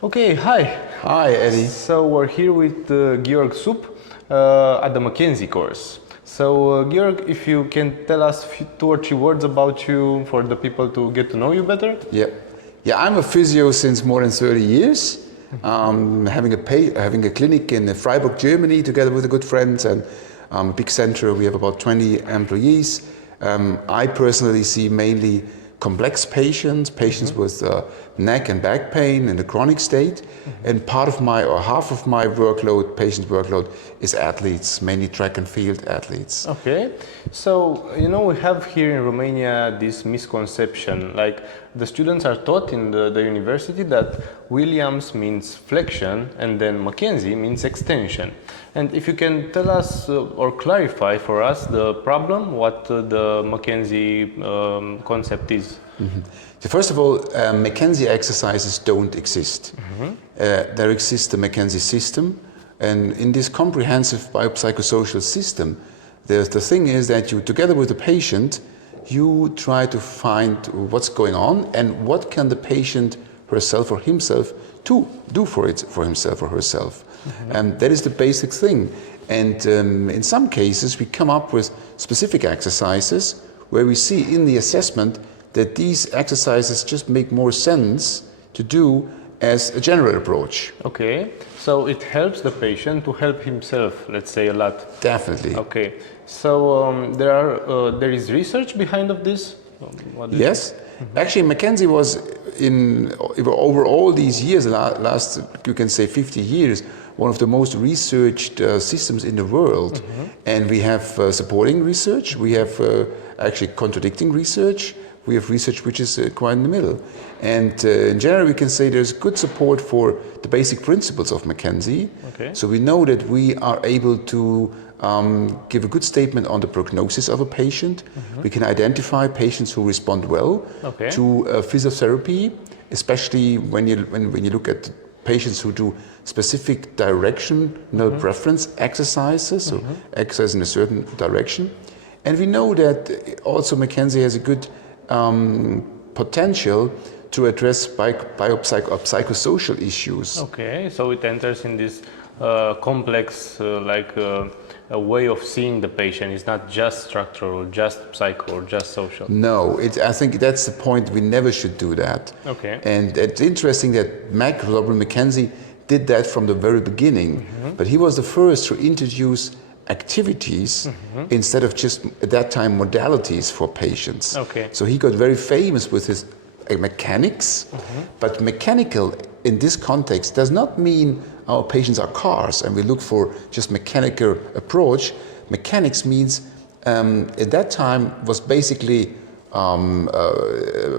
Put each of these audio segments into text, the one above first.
Okay, hi. Hi, Eddie. So we're here with Georg Supp at the Mckenzie course. So Georg, if you can tell us two or three words about you for the people to get to know you better. Yeah, I'm a physio since more than 30 years. Having a clinic in Freiburg, Germany, together with a good friend, and a big center. We have about 20 employees. I personally see mainly complex patients with neck and back pain in a chronic state, and half of my workload, patient workload, is athletes, mainly track and field athletes. Okay, so we have here in Romania this misconception, like the students are taught in the university that Williams means flexion and then Mckenzie means extension. And if you can tell us or clarify for us the problem, what the Mckenzie concept is. So first of all, Mckenzie exercises don't exist. There exists the Mckenzie system, and in this comprehensive biopsychosocial system, the thing is that you, together with the patient, you try to find what's going on and what can the patient herself or himself do for himself or herself. And that is the basic thing. And in some cases, we come up with specific exercises where we see in the assessment that these exercises just make more sense to do as a general approach. Okay, so it helps the patient to help himself, let's say, a lot. Definitely. Okay, so there is research behind of this? Yes, actually Mckenzie was over all these years, last you can say 50 years, one of the most researched systems in the world. And we have supporting research, we have actually contradicting research, we have research which is quite in the middle. And in general we can say there's good support for the basic principles of Mckenzie. Okay. So we know that we are able to give a good statement on the prognosis of a patient. We can identify patients who respond well to physiotherapy, especially when you look at patients who do specific directional preference exercises, so exercise in a certain direction. And we know that also Mckenzie has a good potential to address psychosocial issues. Okay, so it enters in this complex a way of seeing the patient. It's not just structural, just psycho, or just social. No, I think that's the point. We never should do that. Okay. And it's interesting that Robert Mckenzie did that from the very beginning, but he was the first to introduce activities instead of just at that time modalities for patients. Okay. So he got very famous with his mechanics, but mechanical in this context does not mean our patients are cars and we look for just mechanical approach. Mechanics means at that time was basically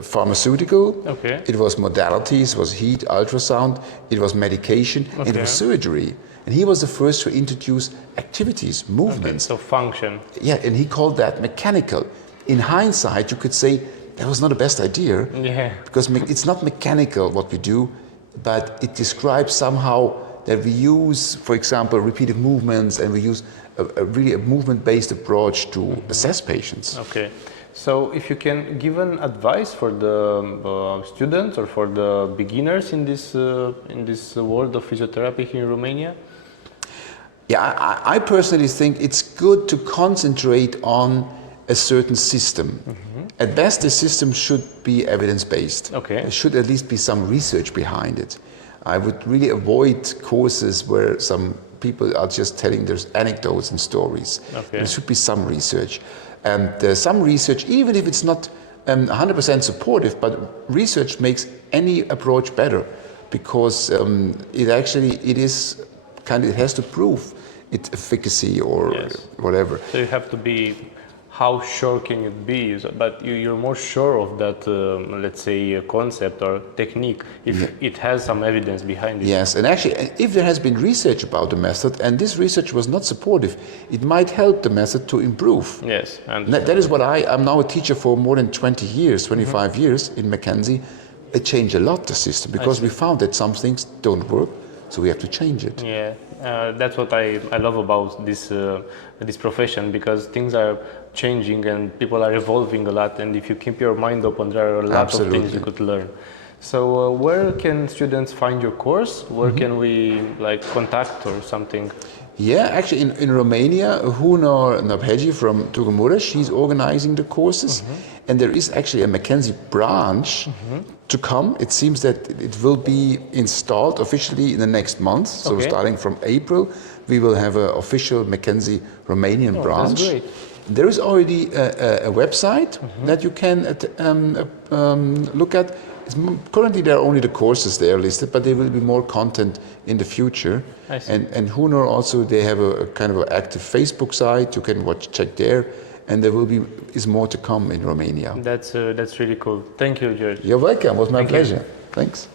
pharmaceutical, it was modalities, it was heat, ultrasound, it was medication, and it was surgery. And he was the first to introduce activities, movements. So function. Yeah, and he called that mechanical. In hindsight, you could say that was not the best idea, because it's not mechanical what we do, but it describes somehow that we use, for example, repeated movements, and we use a really movement-based approach to assess patients. Okay. So if you can give an advice for the students or for the beginners in this world of physiotherapy here in Romania? Yeah, I personally think it's good to concentrate on a certain system. At best, the system should be evidence-based. Okay. There should at least be some research behind it. I would really avoid courses where some people are just telling their anecdotes and stories. Okay. There should be some research. And some research, even if it's not 100% supportive, but research makes any approach better, because it has to prove its efficacy or whatever. So you have to be, how sure can you be? But you're more sure of that, let's say, concept or technique if it has some evidence behind it. Yes, and actually, if there has been research about the method and this research was not supportive, it might help the method to improve. Yes, that is what I'm now a teacher for more than 20 years, 25 years in Mckenzie. It changed a lot, the system, because we found that some things don't work, so we have to change it. Yeah, that's what I love about this profession, because things are changing and people are evolving a lot, and if you keep your mind open, there are a lot of things you could learn. So where can students find your course? Where can we like contact or something? Yeah, actually in Romania, Hunor Nabheji from Tugumureș, she's organizing the courses. And there is actually a Mckenzie branch to come. It seems that it will be installed officially in the next month. So Okay. starting from April, we will have an official Mckenzie Romanian branch. That's great. There is already a website that you can look at. Currently, there are only the courses there listed, but there will be more content in the future. I see. And Hunor also, they have a kind of an active Facebook site. You can check there, and there is more to come in Romania. That's really cool. Thank you, George. You're welcome. It was my Thank you. pleasure. Thanks.